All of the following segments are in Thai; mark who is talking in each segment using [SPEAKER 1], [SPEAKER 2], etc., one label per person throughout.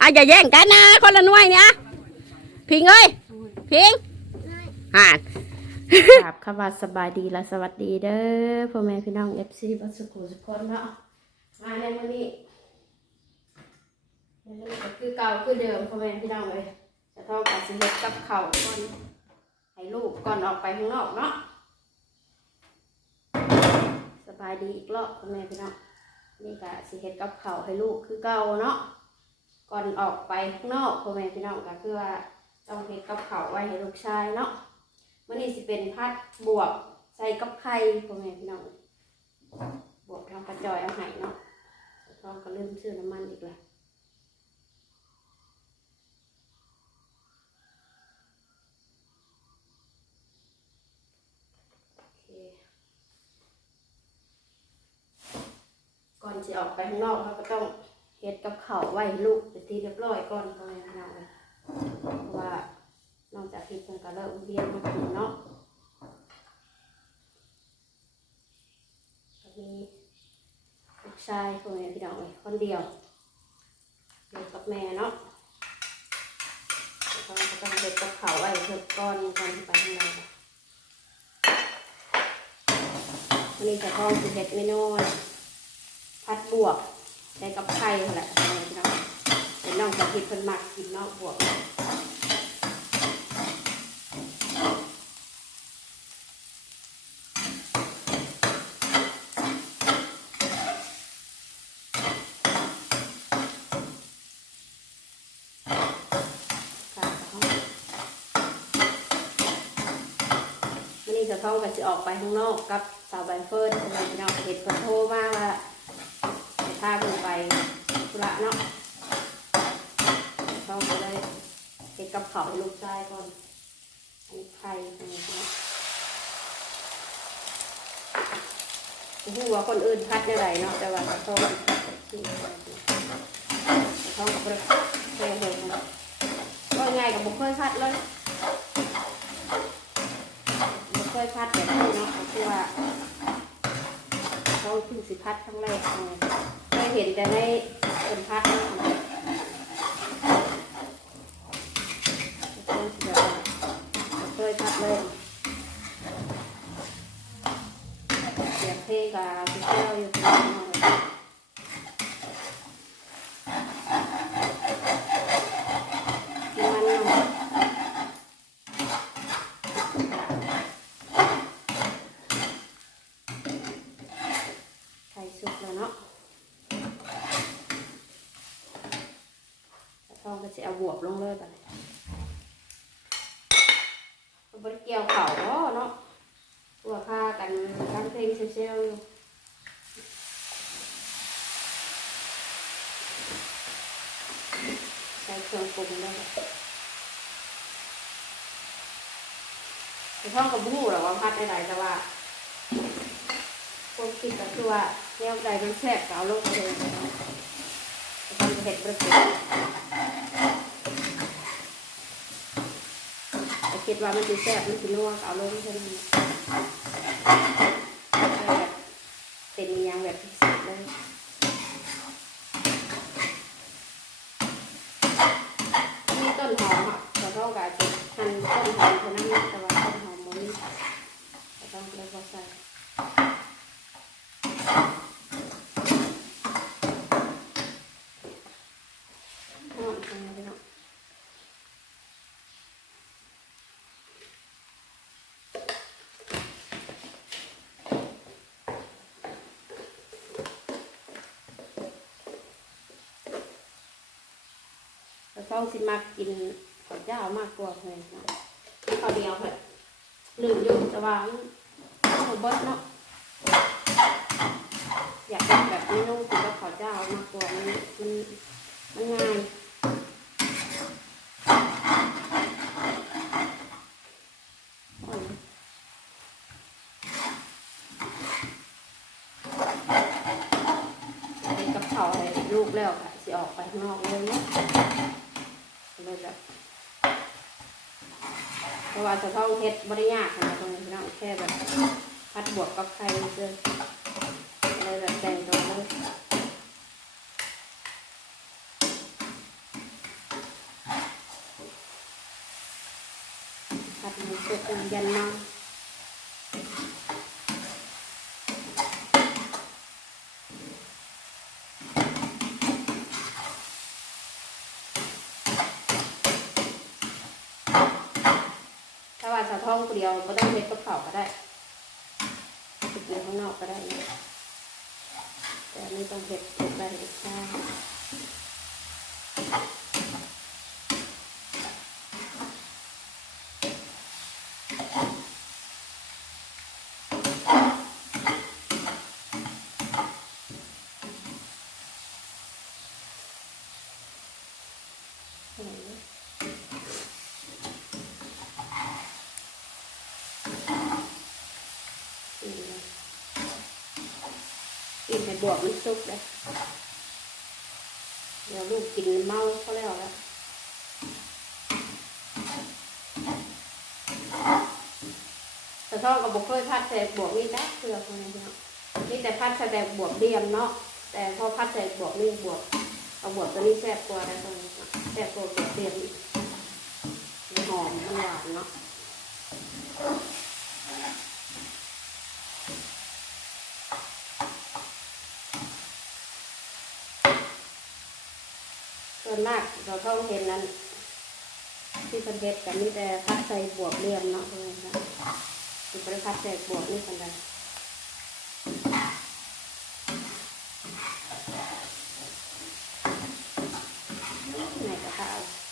[SPEAKER 1] อะอย่าแย่งกันนะ คนละหน่วยเนี่ยพิงเอ้ยพิงห่านครับคำว่าสบายดีและสวัสดีเด้อพ่อแม่พี่น้องเอฟซีบัสกุสุกคนเนาะมาในมื้อนี้ในมื้อนี้ก็คือเก่าคือเดิมพ่อแม่พี่น้องเลยจะต้องการสิเฮ็ดกับเข้าก่อนให้ลูกก่อนออกไปข้างนอกเนาะสบายดีอีกรอบพ่อแม่พี่น้องนี่ก็สิเฮ็ดกับเข้าให้ลูกคือเก่าเนาะ ก่อนออกไปข้างนอกพ่อแม่พี่น้องก็คือว่าต้องเฮ็ดกับข้าวไว้ให้ลูกชายเนาะมันนี่สิเป็นพัดบวกใส่กับไข่พ่อแม่พี่น้องบวกทางกระจอยเอาไห้เนาะเราก็เริ่มซื้อน้ำมันอีกแล้วก่อนจะออกไปข้างนอกเราก็ต้อง เฮ็ดกับเขาไว้ให้ลูกเป็นที่เรียบร้อยก่อนพ่อแม่พี่น้องเลยเพราะว่านอกจากที่เพิ่นก็เลิกเรียนมากินเนาะมีลูกชายคนนี้พี่น้องเลยคนเดียวอยู่กับแม่เนาะก็ต้องเด็ดกับเขาไว้เพิ่มก้อนก่อนที่ไปข้างในวันนี้จะท้องเห็ดเมนูพัดบวก ใช้กับไข่แหละพี่น้องเป็นน้องจากที่เพิ่นมักกินเนาะบวกนนี้จะท้องกันจะออกไปข้างนอกกับสาวใบเฟิร์นเป็นไงพี่น้องเห็ดเพิ่นโทรมาว่าจะาเพิ่นไปธุระเนาะท้องก็เลยเห็ดกับเขาให้ลูกชายก่อนอันนี้ไข่อันนี้เนาะหูว่าคนอื่นคัดได้ไรเนาะแต่ว่าท้องท้องกับเพื่อนเคยเห็นเนาะว่าไงกับบุเคยพัดเลยบุเคยพัดแบบนี้เนาะคือว่าเขาเพิ่งสิพัดครั้งแรกเออเคย เห็นแต่ในเป็นพัดเนะคยเลยพัดเลยเสียงเพลงกับพี่เจ้าอยู่ที่นั่นเนาะกินมันเนาะ ไข่สุกแล้วเนาะแล้วทองก็จะเอาบวบลงเลยไปมัน บริเกี่ยวเข่าเนาะเนาะตัวผ้ากันตั้งเพลงเซลล์อยู่ใส่เครื่องปรุงได้เลยแต่ท้องกับบู้หรอว่าพัดได้ไรแต่ว่าความคิดก็คือว่าแนวใดมันแซ่บก็เอาลงไปเลยทำเห็ดประกุแต่ คิดว่ามันจะแซ่บมันจะนัวเอาลงเท่านั้นเอาแบบเป็นอหยังแบบพิเศษเลยมีต้นหอมค่ะขอโทษกับจะหั่นต้นหอมคนนั้นแต่ว่าต้นหอมมันนี่ต้องเรียกว่าใส่ นอนกันเลยเนาะแต่ต้องสิมากกินข้าวเจ้ามากกว่าเลยเนาะข้าวเดียวเถอะหนึ่งอยู่แต่ว่าข้าวบดเนาะอยากกินแบบไม่นูกินกับข้าวเจ้ามากกว่ามันมันมันง่าย เฮ็ดบริยากขนาดตรงนี้พี่น้แค่แบบพัดบวกกับไข่เพื่อะไรแบบใงตรง
[SPEAKER 2] นั้นพัดมันเกิดยันน้อ เดียวก็ต้องเม็ดกับเขาก็ได้ไปกินข้างนอกก็ได้นะแต่ไม่ต้องเผ็ดเผ็ดได้เลยใช่ กินไป บวกมันซุกเลยเดี๋ยวลูกกินเมาเขาแล้วแล้วแต่ท้องกับบกเคยพัดใส่บวกนี่ได้เพื่อคนนี้เนาะนี่แต่พัดใส่แบบบวกเดียมเนาะแต่พอพัดใส่บวกนี่บวกเอาบวกตัวนี้แซ่บกว่าได้ตรงนี้แซ่บกว่าบวกเดียมอีกหอมหวานเนาะ วนมากเราเข้าเห็นนั้น ที่เป็นเฮ็ดกับนี่แต่พัดใส่บวกเรียมเนาะเลยนะที่เป็นพัดใส่บวกนี่กันได้ไหนกระทะ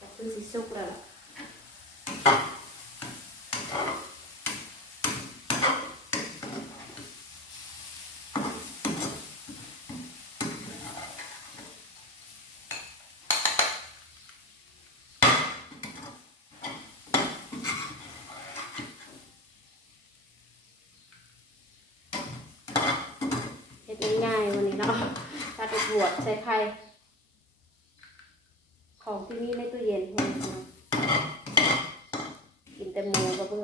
[SPEAKER 2] ก็คือ สิสุกแล้วง่ายๆวันนี้เนาะถ้าจะบวชใส่ไข่ ของที่นี่ในตู้เย็นพวกนี้เนาะกินแต่หมูก็เบื่อ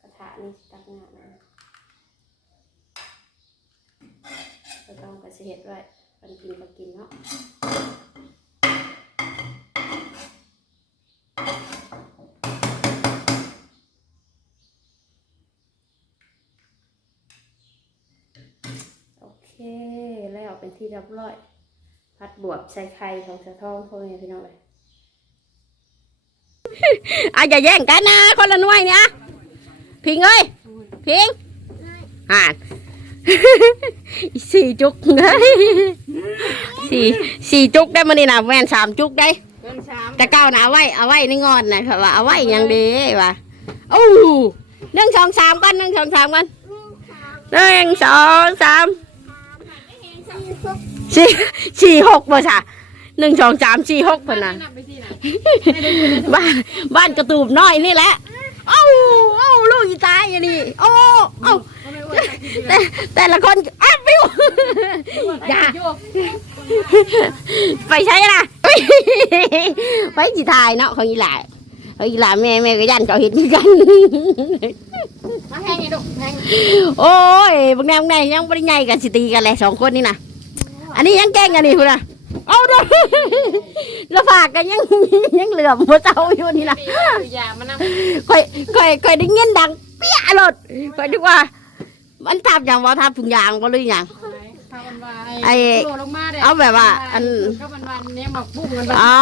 [SPEAKER 2] กระทะ นี่ตักงานนะก็ต้องกระเสียดไว้มันกินก็กินเนาะโอเคแล้วเป็นที่เรียบร้อย พัดบวบใส่ไข่ของสะท้องพวกนี้พี่น้องเลย
[SPEAKER 1] อะอย่าแย่งกันนะ คนละหน่วยเนี่ย พิงเอ้ยพิงห่านอีสี่จุกเฮ้ยสี่สี่จุกได้มานี่นะแม่นสามจุกได้
[SPEAKER 2] เกินสาม
[SPEAKER 1] แต่เก้านะเอาไว้เอาไว้ในงอนนะค่ะว่าเอาไว้อยังดีว่ะโอ้หนึ่งสองสามกันหนึ่งสองสามกันหนึ่งสองสามสี่สี่หกบ่จ้ะหนึ่งสองสามสี่หกพนนะ
[SPEAKER 2] นับไปสินะ
[SPEAKER 1] บ้านบ้านกระตูบน้อยนี่แหละ เอ้าเอ้าลูกอีตายอย่างนี้โอ้เอ้าแต่แต่ละคนอ้าวปิ้วอย่าไปใช่ละไปสิทายเนาะของอีหล่าของอีหล่าแม่แม่ก็ยันเขาเห็นกัน
[SPEAKER 2] มาแห้งไงลูกแห้ง
[SPEAKER 1] โอ้ยบางแนบางแนยังไม่ได้ไงกันสิตีกันเลยสองคนนี่นะอันนี้ยังแกล้งกันนี่คุณนะ เอาด้วยแล้วฝากกันยังยังเหลือมหัวเจ้าอยู่นี่นะ
[SPEAKER 2] อย่ามานั่ง
[SPEAKER 1] ค่อยค่อยค่อยได้เงินดัง เปี้ยรถค่อยนึกว่า มันทำอย่างว่าทำถุงยางว่าหรือยัง
[SPEAKER 2] พาวันวา
[SPEAKER 1] ไอ้
[SPEAKER 2] โลลงมาเด้
[SPEAKER 1] เอาแบบว่า อัน
[SPEAKER 2] ก็วันวานเนี้ยหมักบุ้งมันบาง
[SPEAKER 1] อ๋อ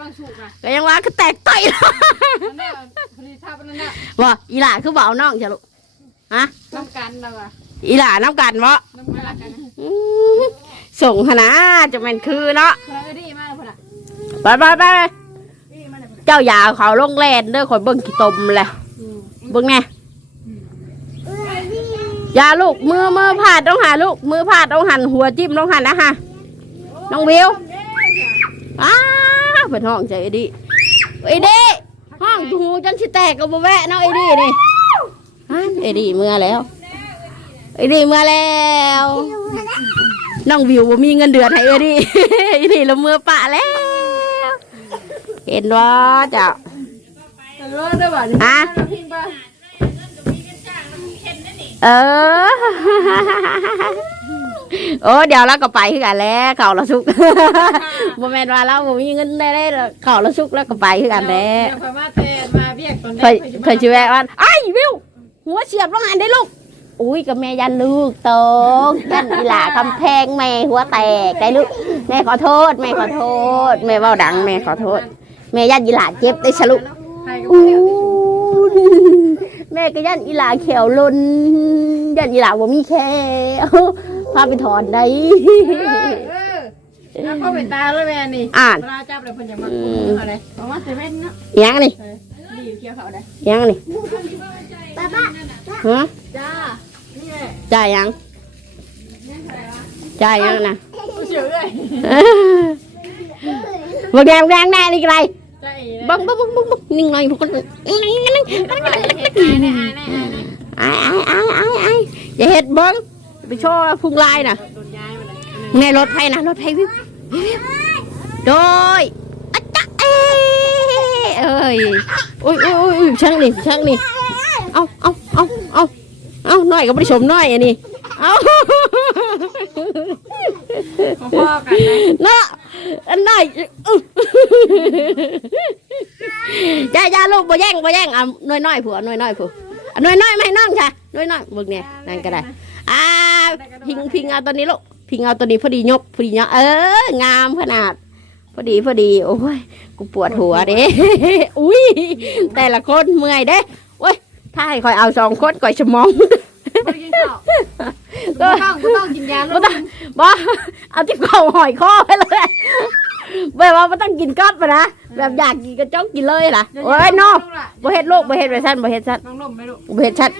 [SPEAKER 2] บางสุกอะ
[SPEAKER 1] ก็ยังว่าคือแตกต่อย
[SPEAKER 2] นั่นแหละพอดีท่าปนั่นน่ะ
[SPEAKER 1] ว่าอีหล่าคือบ่เอาน้องจ้ะลูกฮะ
[SPEAKER 2] น้ำกันเราอะ
[SPEAKER 1] อีหล่าน้ำกันวะ
[SPEAKER 2] น้ำกันกัน
[SPEAKER 1] อื้อ ส่งหนนะจะเป็นคือเนาะ
[SPEAKER 2] เราก็ดีมากเลยพ่อน่ะ
[SPEAKER 1] ไปไปไป
[SPEAKER 2] ดีมากเลย
[SPEAKER 1] เจ้าอย่าเอาเขาลงแลนเด้อข่อยเบิ่งขี้ตมเลยเบิ่งแน่อย่าลูกมือมือพาดต้องหาลูกมือพาดต้องหันหัวจิ้มต้องหันนะฮะน้องวิวอ้าเปิดห้องใจไอ้ดิไอ้ดิห้องหูจนสิแตกกับบ่แวะเนาะไอ้ดินี่ฮันไอ้ดิเมื่อแล้วไอ้ดิเมื่อแล้ว น้องวิวบ่มีเงินเดือนให้ไอ้ดิไอ้ดิละเมื่อปะแล้ว เห็นว่าเจ้า
[SPEAKER 3] รอดได้บ่นี่
[SPEAKER 1] ฮะ
[SPEAKER 3] พิงป่ะ
[SPEAKER 1] เออ โอ้เดี๋ยวเราก็ไปคือกันแล้วเขาเราสุก บ่แม่นว่าเราบ่มีเงินได้ได้เขาเราสุกแล้วก็ไปคือกันแล้ว
[SPEAKER 3] เดี๋ยวค่อยมาเตะมาเรียกตอน
[SPEAKER 1] เคยเคยชิแวะว่าไอ้วิวหัวเสียบลงหันได้ลูก อุ้ยกับแม่ยันลูกตกยันอีหลาคำแพงแม่หัวแตกได้ลูกแม่ขอโทษแม่ขอโทษแม่เว้าดังแม่ขอโทษ แม่ยันอีหลาเจ็บได้ฉลุ
[SPEAKER 3] ใครก็
[SPEAKER 1] อู้
[SPEAKER 3] บ่ได้
[SPEAKER 1] แม่ก็ยันอีหลาแขวลนยันอีหลาว่ามีแค่พาไปถอนได้
[SPEAKER 3] เออแล้วก็เป็นตาเลยแม่นี่
[SPEAKER 1] อ่าน
[SPEAKER 3] เวลาจับเลยเพิ่นจะมาอะไรประมาณ7เนาะ
[SPEAKER 1] ยังนี่
[SPEAKER 3] ดีเกี่ยวเขาได้
[SPEAKER 1] ยังนี่ ฮะ
[SPEAKER 3] จ้านี่แหละ
[SPEAKER 1] จ่ายยังจ่ายยังนะ
[SPEAKER 3] เฉยเลย
[SPEAKER 1] บักแดงแดงแน่นี่ไกล
[SPEAKER 3] ใจ
[SPEAKER 1] บังบังบังบังบังนิ่งหน่อยพวกคนนิ่งนิ่งนิ่ง
[SPEAKER 3] อายแน่อายแน่อายแน่
[SPEAKER 1] ไอ้ไอ้ไอ้ไอ้ไอ้อย่าเห็ดเบิ้งไปโชว์พุงลายน่ะ
[SPEAKER 3] โดนย้ายมาเลย
[SPEAKER 1] แม่รถไฟนะรถไฟวิววิวโดยอะจ๊ะเอ้ยเอ้ยอุ้ยอุ้ยอุ้ยอุ้ยช่างนี่ช่างนี่ เอาเอาเอาเอาเอาหน่อยก็ไม่ได้ชมหน่อยอันนี้เอา
[SPEAKER 3] พ่อกันเลย
[SPEAKER 1] เนาะอันหน่อยอื้ออย่าอย่าลูกบ่แย่งบ่แย่งอะหน่อยน้อยผัวหน่อยน้อยผัวอะหน่อยน้อยไม่ให้น้องค่ะหน่อยน้อยเบิ่งเนี่ยนั่นก็ได้อ่าพิงพิงเอาตัวนี้ลูกพิงเอาตัวนี้พอดียกพอดีเนาะเอองามขนาด พอดีพอดีโอ้ยกูปวดหัวเด้อุ้ยแต่ละคนเมื่อยเด้โอ้ย ถ้าให้คอยเอาสองคนก่อยสมอง
[SPEAKER 3] บ่กินข้าวบ่ต้องบ่ต้องกินยาลู
[SPEAKER 1] บ่
[SPEAKER 3] ก
[SPEAKER 1] ต้องบ่เอาที่เข่าหอยคอไปเลยแบบว่าไม่ต้องกินก้อนไปนะแบบอยากกินก็จ้องกินเลยล่ะโอ้ยน้องบ่เฮ็ดลูกบ่เฮ็ดไปสั้นบ่เฮ็ดสั้น
[SPEAKER 3] น้องลมไหมลูก
[SPEAKER 1] บ่เฮ็ดสั้น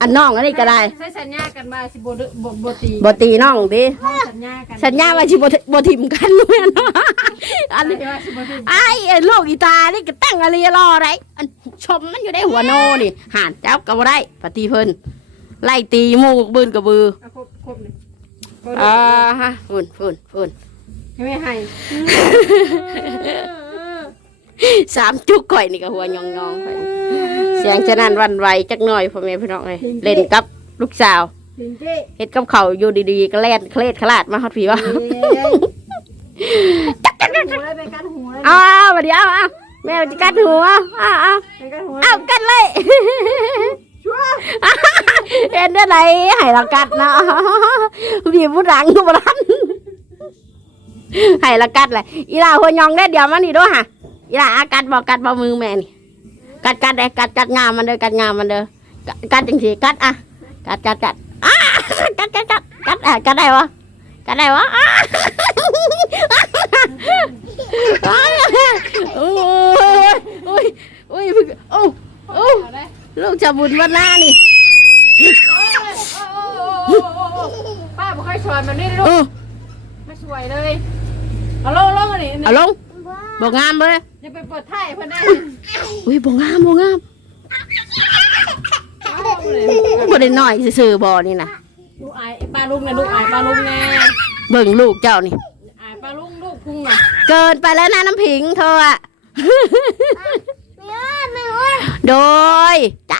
[SPEAKER 1] อันน้องอันนี้ก็ได้
[SPEAKER 3] ใช้สัญญากันมาสิบ่ดื้อบ่บ่ตี
[SPEAKER 1] บ่ตีน้องดิ
[SPEAKER 3] สัญญากัน
[SPEAKER 1] สัญญาว่าสิบ่บ่ทิมกันแม่นบ่อันนี้
[SPEAKER 3] เดี๋ยวว่าสิบ่ตี
[SPEAKER 1] ไอ้ไอ้ลูกอีตานี่ก็ตั้งอะไรรออะไรอัน ชมมันอยู่ในหัวโนนี่หานเจ้าก็บ่ได้ปฏิเพิ่นไล่ตีหมูกบืนกระบือ
[SPEAKER 3] เอาครบครบนี่
[SPEAKER 1] อ่าฮะฝุ่นฝุ่นฝุ่น
[SPEAKER 3] ให้ไม่ให้
[SPEAKER 1] สามจุกข่อยนี่ก็หัวยองยองข่อยเสียงจะนั่นหวันไหวจักหน่อยพ่อแม่พี่น้องเลยเล่นกับลูกสาว
[SPEAKER 3] จริงจิ
[SPEAKER 1] เฮ็ดกับเขาวอยู่ดีๆก็แล่นเคลดขลาดมาฮอดผีว่า
[SPEAKER 3] หูเลยเป็นการหูเลย
[SPEAKER 1] อ้าวมาเดี๋ยวอ้าว แม่จะกัดหัวอ้าวอ้าว
[SPEAKER 3] เป็นการหู
[SPEAKER 1] อ้าวกัดเลยเห็นได้ไหนให้เรากัดเนาะพี่ผู้ดังผู้รันให้เรากัดเลยอีลาหัวยองได้เดี๋ยวมันนี่ด้วยฮะอีลาอากัดบอกกัดบอกมือแม่นี่กัดกัดได้กัดกัดงามมันเด้อกัดงามมันเด้อกัดกัดจังสีกัดอะกัดกัดกัดอ้ากัดกัดกัดกัดอะกัดได้วะกัดได้วะ อ้าโอ้ยโอ้ยโอ้ยโอ้โอ้
[SPEAKER 3] เอาได้
[SPEAKER 1] ลูกจะบุญวันหน้านี่
[SPEAKER 3] ป้าบ่ค่อยสวยมันนี่ลู
[SPEAKER 1] เอกอ
[SPEAKER 3] ไม่สวยเลยเอาลงลงอันนี้
[SPEAKER 1] เอาลงบอกงามเลย
[SPEAKER 3] อย่าไปเปิดท้ายเพิ่นได้
[SPEAKER 1] อุ้ยบอกงามบอกงามบ่ได้น้อยซื่อๆบ่นี่นะ
[SPEAKER 3] ลูกอายป้าลุงนะลูกอายป้าลุงแน่
[SPEAKER 1] เบิ่งลูกเจ้านี่
[SPEAKER 3] อายป้าลุงลูกพุงน่ะ
[SPEAKER 1] เกินไปแล้วนะน้ำผิงเธออะโดยใจ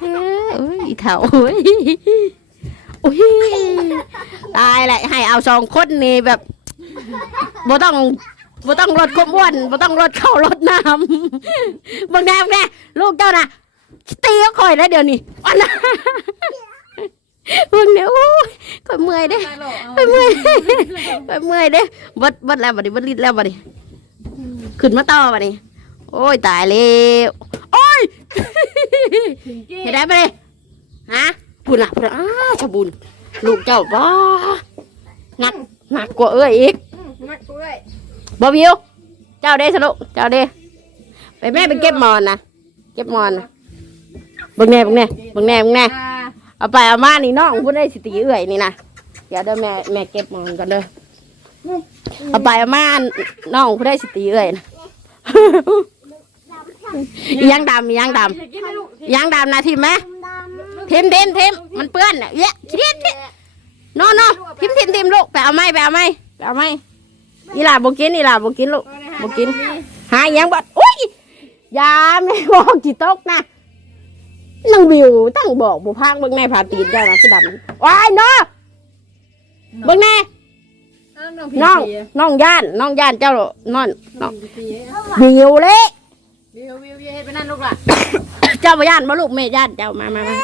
[SPEAKER 1] เอ้ยอีเถ่าเอ้ยอุ้ยตายแหละให้เอาสองคนนี่แบบบ่ต้องบ่ต้องลดความอ้วนบ่ต้องลดข้าวลดน้ำเบิ่งแน่เบิ่งแน่ลูกเจ้าน่ะตีก็คอยแล้วเดี๋ยวนี้อันน่ะ เบิ่งเนี่ยโอ้ยคอยเมื่อยเด้
[SPEAKER 3] ตายหรอก
[SPEAKER 1] ไปเมื่อยไปเมื่อยเด้บดบดแล้วบัดนี้บดลิดแล้วบัดนี้ขึ้นมาต่อบัดนี้ โอ้ยตายแล้วโอ้ยเห็นได้ปะเนี่ยฮะบุญอะบุญอะอ้าชะบุญลูกเจ้าบ้าหนักหนักกว่าเอ้ยอีก
[SPEAKER 3] มักด้วย
[SPEAKER 1] บอวิวเจ้าเด้สนุกเจ้าเด้ไปแม่ไปเก็บหมอนนะเก็บหมอนนะเบิ่งแน่เบิ่งแน่เบิ่งแน่เบิ่งแน่
[SPEAKER 3] อ่า
[SPEAKER 1] เอาไปเอามานี่น้องพูดได้สิตีเอื่อยนี่นะเดี๋ยวเด้อแม่แม่เก็บมันก่อนเด้อเอาไปเอามาน้องพูดได้สิตีเอื่อยนะยังดำยังดำยังดำนะทิมไหมทิมทิมทิมมันเปื้อนเยอะคิดคิดโน่โนทิมทิมทิมลูกไปเอาไม้ไปเอาไม้ไปเอาไม้อีหลาบกินอีหลาบกินลูกบกินหาอีหยังบัดอุ้ยยาไม่บอกจิตกนะ นังวิวตั้งบอกบุพังเบิ่งในผาตีนเจ้านะคือดำว้ายเนาะเบิ่งแน่น้องน้องย่านน้องย่านเจ้านอนน้องวิวเลย
[SPEAKER 3] วิววิววิวให้ไปนั่นลูกล่ะ
[SPEAKER 1] เจ้าบ่ย่านบ่ลูกแม่ย่านเจ้ามามามา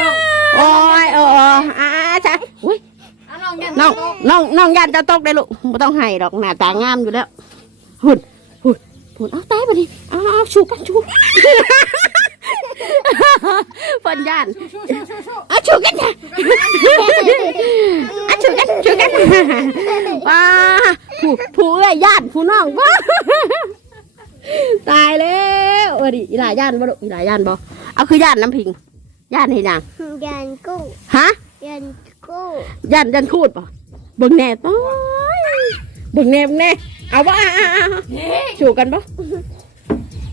[SPEAKER 3] น้อง
[SPEAKER 1] โอ้ยเออเอออ่าจ้ะอุ้ย
[SPEAKER 3] อะน้องยัน
[SPEAKER 1] น้องน้องน้องย่านเจ้าตกได้ลูกบ่ต้องให้ดอกหน้าตางามอยู่แล้วหุ่นหุ่นหุ่นเอาตายบ่ดิเอาเอาชูกันชูเพิ่ นย่าน
[SPEAKER 3] ชูชูชูชู
[SPEAKER 1] เอาชูกันจ้ะเอาชูกันชูกันว้าผู้ผู้เอ้ยย่านผู้น้องบ่ตายแล้วเออดิอีหลาย่านบ่ลูกอีหลาย่านบ่เอาคือย่านน้ำพิงย่านเฮ็ดหยัง
[SPEAKER 4] ยันกู้
[SPEAKER 1] ฮะ
[SPEAKER 4] ยันกู้
[SPEAKER 1] ยันยันคูดป่ะเบิ่งแน่ต้อยเบิ่งแน่เบิ่งแน่เอาบ่อะอะอะชูกันป่ะ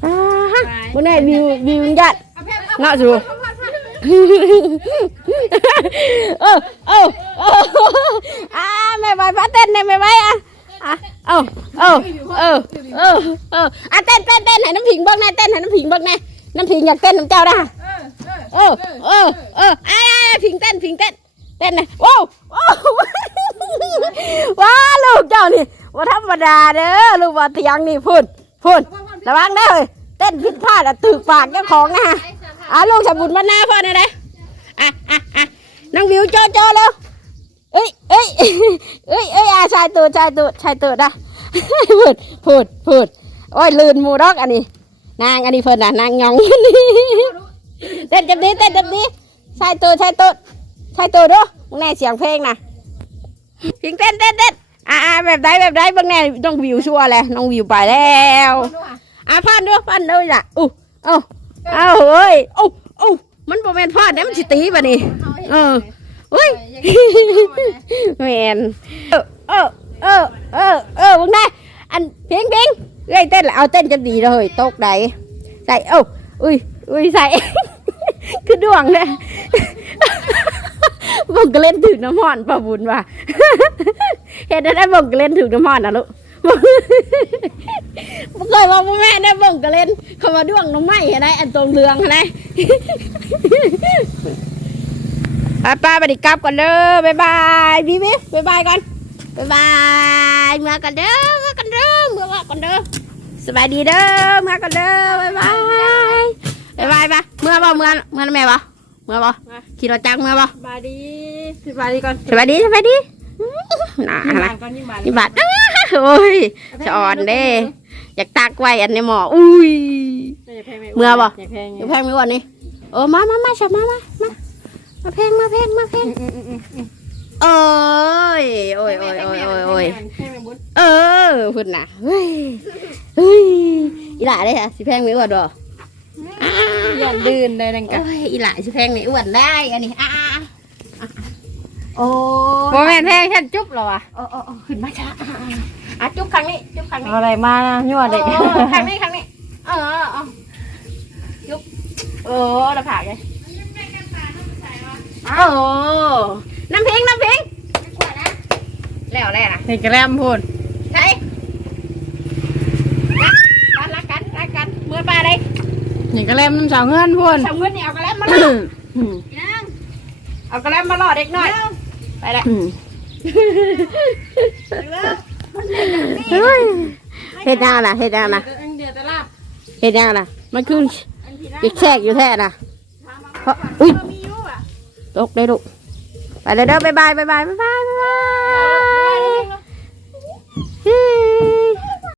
[SPEAKER 1] อ่าฮะเบิ่งแน่วิววิวยัดเนาะชู เออเออเอออ่าแม่ใบพาเต้นแน่แม่ใบอะอะเออเออเออเออเอออะเต้นเต้นเต้นให้น้ำผิงเบิ่งแน่เต้นให้น้ำผิงเบิ่งแน่น้ำผิงอยากเต้นน้ำเจ้าได้
[SPEAKER 3] เออเออ
[SPEAKER 1] เออออเออไอ้ผิงเต้นผิงเต้นเต้นนะโอ้โอ้ว้าลูกเจ้านี่ว่าธรรมดาเด้อลูกว่าเตียงนี่พุ่นพุ่นระวังเด้อเต้นผิดพลาดอะตึกปากเจ้าของนะฮะ อะลูกสมบุญมาหน้าพ่อหนะได้อะอะอะน้องวิวโจโจแล้วเอ้ยเอ้ยเอ้ยเอ้ยอะชายตูดชายตูดชายตูดนะพูดพูดพูดโอ้ยลื่นหมูดอกอันนี้ นางอันนี้เพิ่นน่ะนางยองเต้นจับดีเต้นจับดีใช่ตัวใช่ตัวใช่ตัวดูมึงแน่เสียงเพลงนะเพียงเต้นเต้นเต้นอ่าแบบใดแบบใดเบางแน่น้องวิวชัวร์เลยน้องวิวไปแล้วอะพันดูพันดูจ้ะอู้เอ้าเอ้าเฮ้ยโอ้โอ้มันโมเมนพลาดเนี่ยมันสิตีป่ะนี่เออเฮ้ยแมนเออเออเออเออเออมึงแน่อันเพียงเพียงเอ้ยเต้นละเอาเต้นจับดีเลยตกใดใส่เอ้าอุ้ยอุ้ยใส่คือดวงเนี่ยบ่งก็เล่นถึงน้ำหอนป่ะบุญว่ะเห็นได้บ่งก็เล่นถึงน้ำหอนนะลูก บ่เคยบอกว่าแม่ได้บ่งก็เล่นเขามาดวงน้ำไหม้เห็นไหมอันตรงเรืองเห็นไหมป้าป้าไปดิกลับก่อนเด้อบ๊ายบายพี่บิ๊บ๊ายบายก่อนบ๊ายบายเมื่อกันเด้อเมื่อกันเด้อเมื่อก่อนเด้อสบายดีเด้อเมื่อกันเด้อบ๊ายบายบายบายปะเมื่อบ่เมื่อเมื่อแม่บ่เมื่อบ่ขี่รถจักรเมื่อบ่
[SPEAKER 3] บายดีสบายดีก่อน
[SPEAKER 1] สวัสดีสวัสดีน่า
[SPEAKER 3] ยิ้ม
[SPEAKER 1] อะไร
[SPEAKER 3] บานก่อนยิ้มบาน
[SPEAKER 1] นี่บัตรอ้า โอ้ยจะอ่อนเด้ อยากตักไว้อันในหมออุ้ย เมื่อบ่
[SPEAKER 3] อยากแพง
[SPEAKER 1] เดี๋ยวแพงไม่วันนี้เออมามามาชับมามามามาเพลงมาเพลงมาเพลงเอ้ยโอ้ยโอ้ยโอ้ยโอ้ยโอ้ย
[SPEAKER 3] แพงแม่บุญ
[SPEAKER 1] เออพุ่นน่ะเฮ้ยเฮ้ยอีหล่าได้ค่ะสิแพงไม่อ้วนบ่อ่า
[SPEAKER 3] อย่าดื่นเลยดังกัน
[SPEAKER 1] โอ้ยอีหล่าสิแพงไม่อ้วนได้อันนี้อ่าอ่า โอ้
[SPEAKER 3] โมแมนแพงแค่จุ๊บเหรอวะ
[SPEAKER 1] โอ้โอ้โอ้ขึ้นมาช้าอ่าอ่าอะจุ๊บครั้งนี้จุ๊บครั้งนี้
[SPEAKER 3] เอาอะไรมานะยั่วเด็ก
[SPEAKER 1] โอ้ครั้งนี้ครั้งนี้เออเออเออจุ๊บเออระผากเลยโอ้น้ำพริงน้ำพริงแล้วแล้วนะ
[SPEAKER 3] เด็กแรมพูด
[SPEAKER 1] ใช่กันรักกันรักกันเมื่อปลาได้
[SPEAKER 3] เด็กแรมน้ำสาวเงื่อนพูด
[SPEAKER 1] สามเงินนี่เอากระแลมมาล่อเอากระแลมมาล่อเด็กน้อย ไปแล้วเฮ็ดหน้าน่ะเฮ็ดหน้าน่ะ
[SPEAKER 3] เดียวจะลาบ
[SPEAKER 1] เฮ็ดหน้าน่ะ มันคืออีกแทรกอยู่แท้น่ะเพราะอุ้ยตกได้ลูกไปเลยเด้อบ๊ายบายบ๊ายบายบ๊ายบายบ๊าย